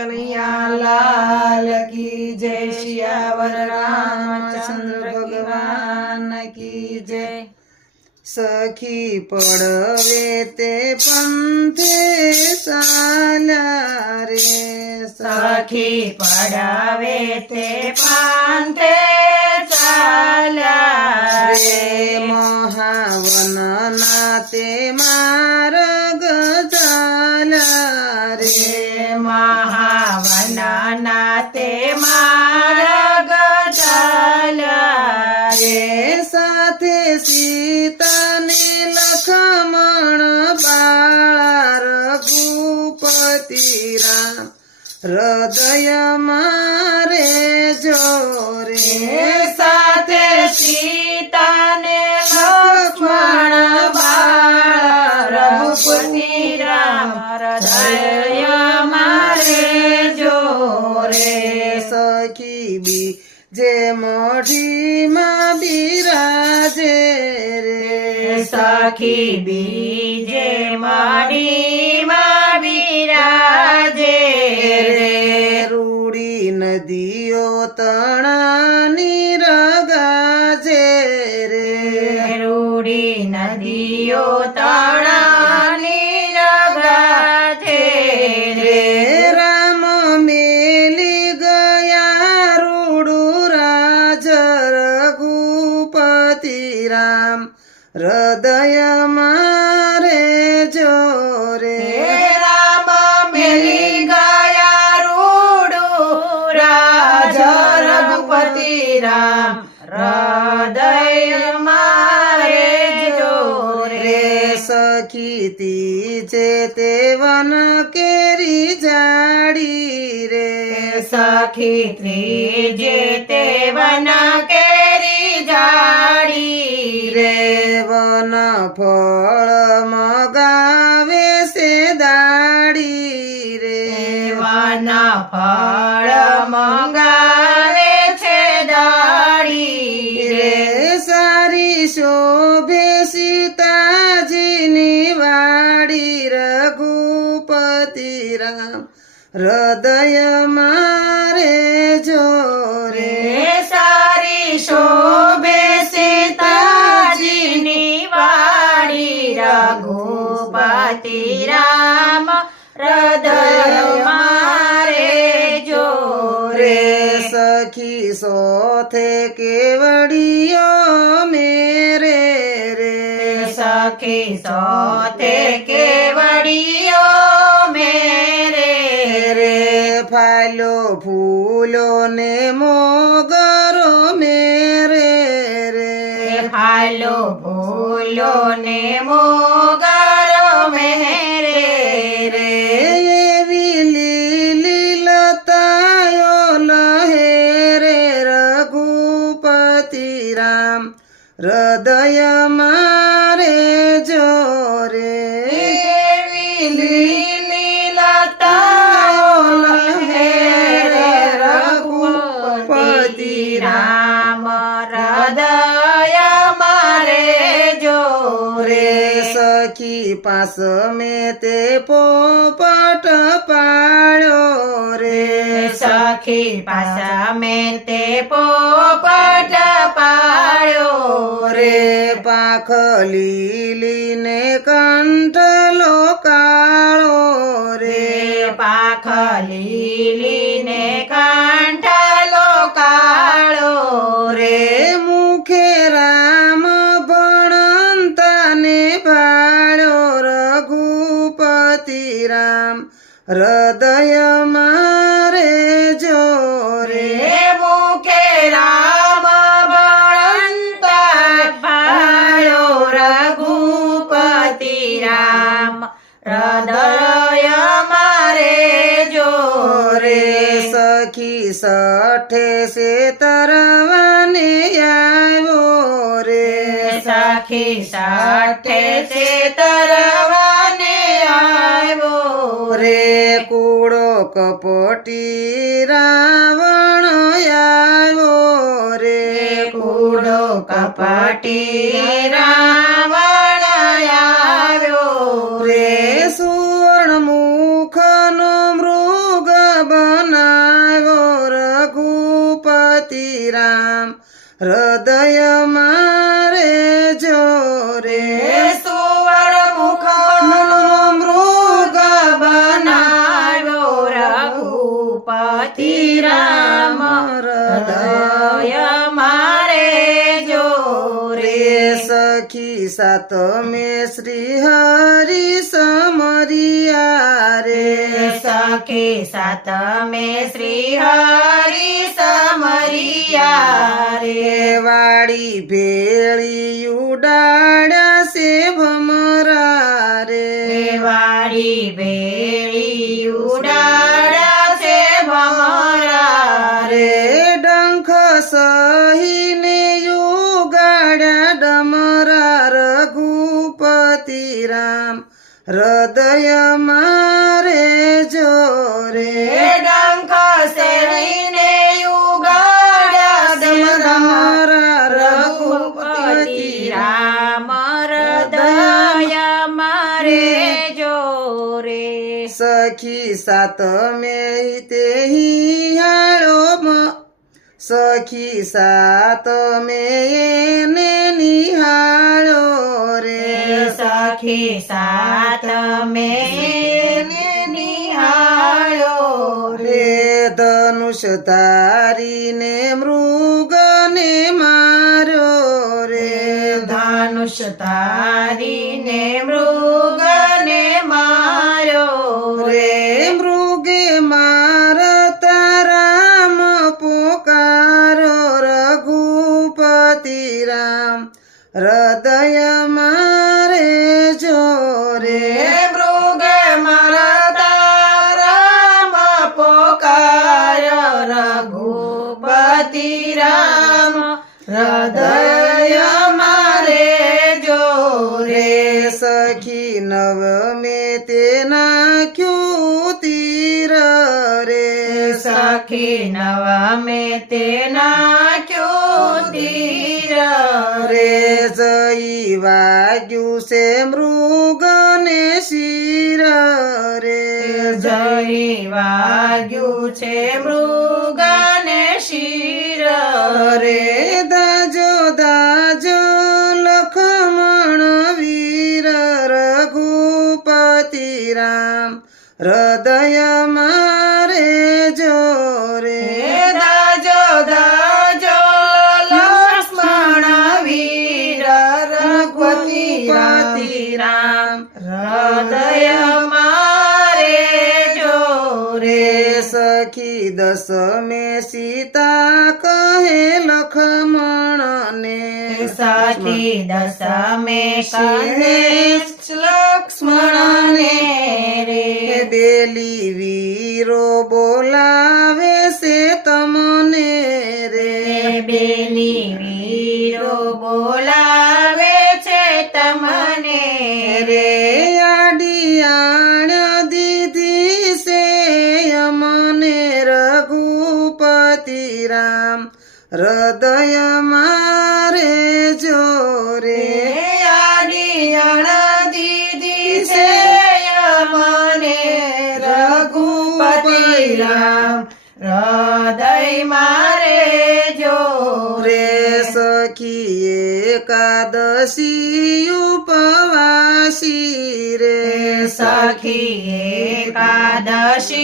કનૈયા લાલ કી જય શિયાવર રામચંદ્ર ભગવાન કી જય સખી પડવે તે પંથે ચાલ્યા રે સખી પડાવે તે પાંથે રામ હૃદય મારે જોરે. સાથે સીતાને લક્ષ્મણ બાળ રઘુપતિ રામ હૃદય મારે જોરે. સખી બી જે મોઢીમાં બિરાજે રે. સખી બીજે માડીમાં હૃદય મારે જોરે. રામ મેલી ગયા રૂડું. રાજ રઘુપતિ રામ હૃદય મારે જોરે. રે જે તે વન કેરી જાડી રે. સખી ત્રીજે તે વન કેરી વન કેવડિયો મેરે રે? સખી સોતે કેવડિયો મેરે રે? ફાલો ફૂલો ને મોગરો મેરે રે. ફાલો ફૂલો ને મોગરો પાસ મેં તે પોપટ પાડ્યો રે. સખી પાસ મેં તે પોપટ પાડ્યો રે. પાખ લીલી ને કંઠલો કાળો રે. રે પાખ લીલી સઠે સે તરવાને આવ્યો રે. સખી સાઠે સે તરવાને આવ્યો રે કૂડો કપટી રાવણ આવ્યો રે. કૂડો કપટી રાવણ જોરે સુવર મુખ મૃગ બનાવ્યો રઘુપતિ રામ હૃદય મારે જોરે રે સખી સાત મે શ્રી હરિ સમરિયા રે સખે સાતમે શ્રી હરિ સમરિયા રે વાળી ભેળી ઉડાડ્યા સાત મે તે હિયાળો મ- સખી સાત મે એને નિહાળો રે સખી સાત મેં નિહાળ્યો રે રે ધનુષ ધારીને મૃગને મારો રે ધનુષ તારીને હૃદય મારે જોરે મૃગ મારતા રામ પોકાર રઘુપતિ રામ. હૃદય મારે જોરે રે. સખી નવ મે તે નાખ્યું તીર રે. સખી નવ મે તે નાખ્યો તીર રે જઈ વાગ્યું છે મૃગને શિર રે. જઈ વાગ્યું છે મૃગને દસ મે સીતા કહે લખમણ ને. સાથી દસમે કહે લક્ષ્મણ ને રે. બેલી વીરો જોરે આડિયાણ દીદી છે મને રઘુપતિ રામ. હૃદય મારે જોરે રે સખી એકાદશી ઉપવાસી રે. સખી એકાદશી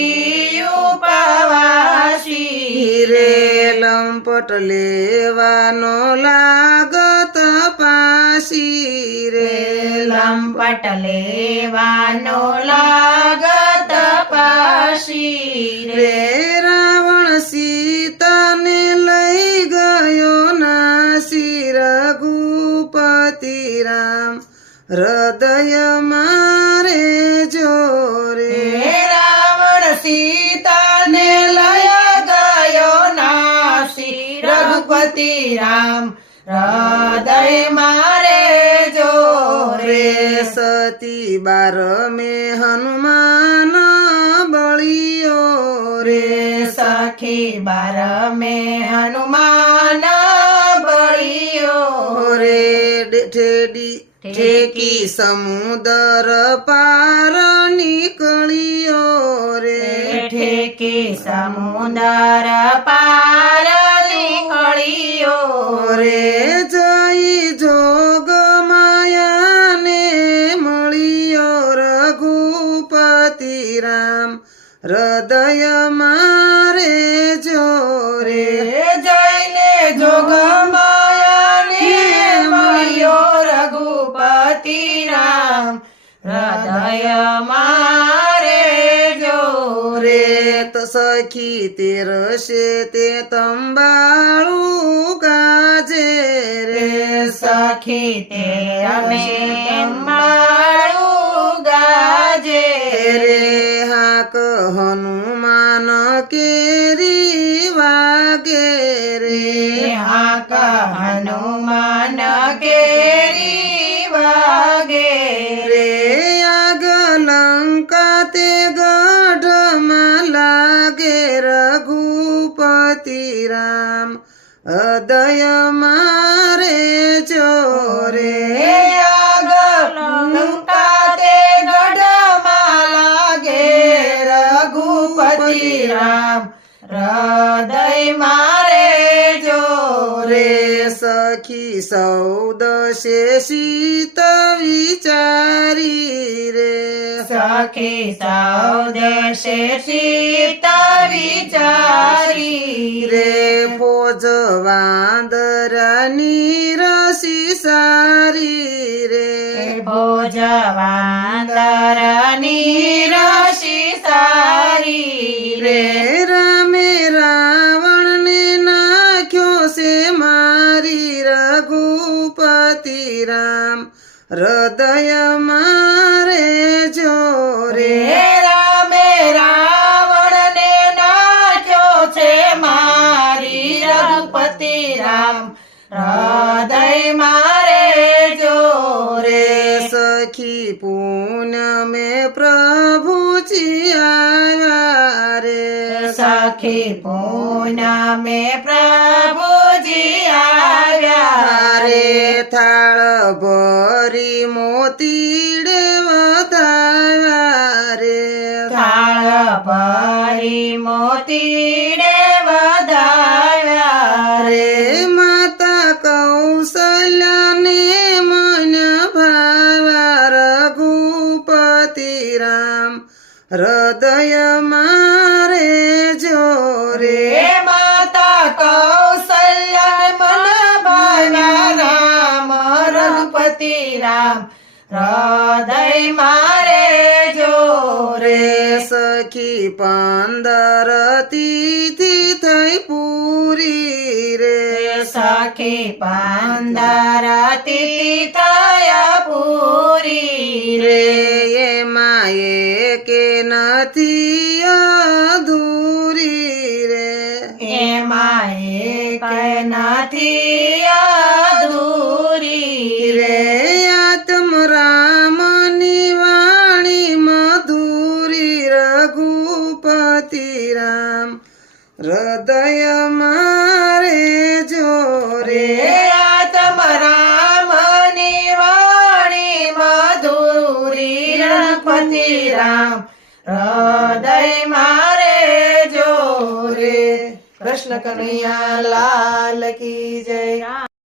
ઉપવાસી રે લંપટ લેવાનો લાગત પાસી રે લંપટ લેવાનો લાગત પાસી રે રે હૃદય મારે જોરે રાવણ સીતાને લય ગયો નાસી. રઘુપતિ રામ હૃદય મારે જોરે રે. સતી બાર મે હનુમાન બળિયો રે. રે સખી બાર મે હનુમાન ઠેકી સમુદર પાર નીકળ્યો રે. ઠેકે સમુદર પાર હૃદય મારે જો રે તો સખી તેરશે તે તંબાળું ગાજે રે. સખી તે અમે મારું ગાજે રે. હાક હનુમાન કેરી વાગે રે હાક હનુમાન કેરી હૃદય મારે જોરે રે આગ લંકાતે ગઢમાં લાગે રઘુપતિ રામ. હૃદય મારે જોરે સખી સૌદશે શીત વિચારી રે. સખી સૌદેશે સીતા વિચારી રે. પોજ વાંદરાની રસી સારી રે. ભોજવાંદરની રસી સારી રે. સખી પૂનમે પ્રભુજી આવ્યા. રે થાળ ભરી મોતીડે વધાવ્યા રે. થાળ ભરી મોતીડે વધાવ્યા રે માતા કૌશલ્યાને મન ભાવા રઘુપતિ રામ. હૃદય હૃદય મારે જો રે સખી પંદર તિથિ થઈ પૂરી રે. સખી પાંદરાતી થયા પૂરી રે. એ એમાં કે નથી અધૂરી રે. એમાં કે નથી અધૂરી રે. હૃદય મારે જોરે. રે આત્મ રામની વાણી મધુરી રણપતિ રામ. હૃદય મારે જોરે. કૃષ્ણ કનૈયા લાલ કી જય.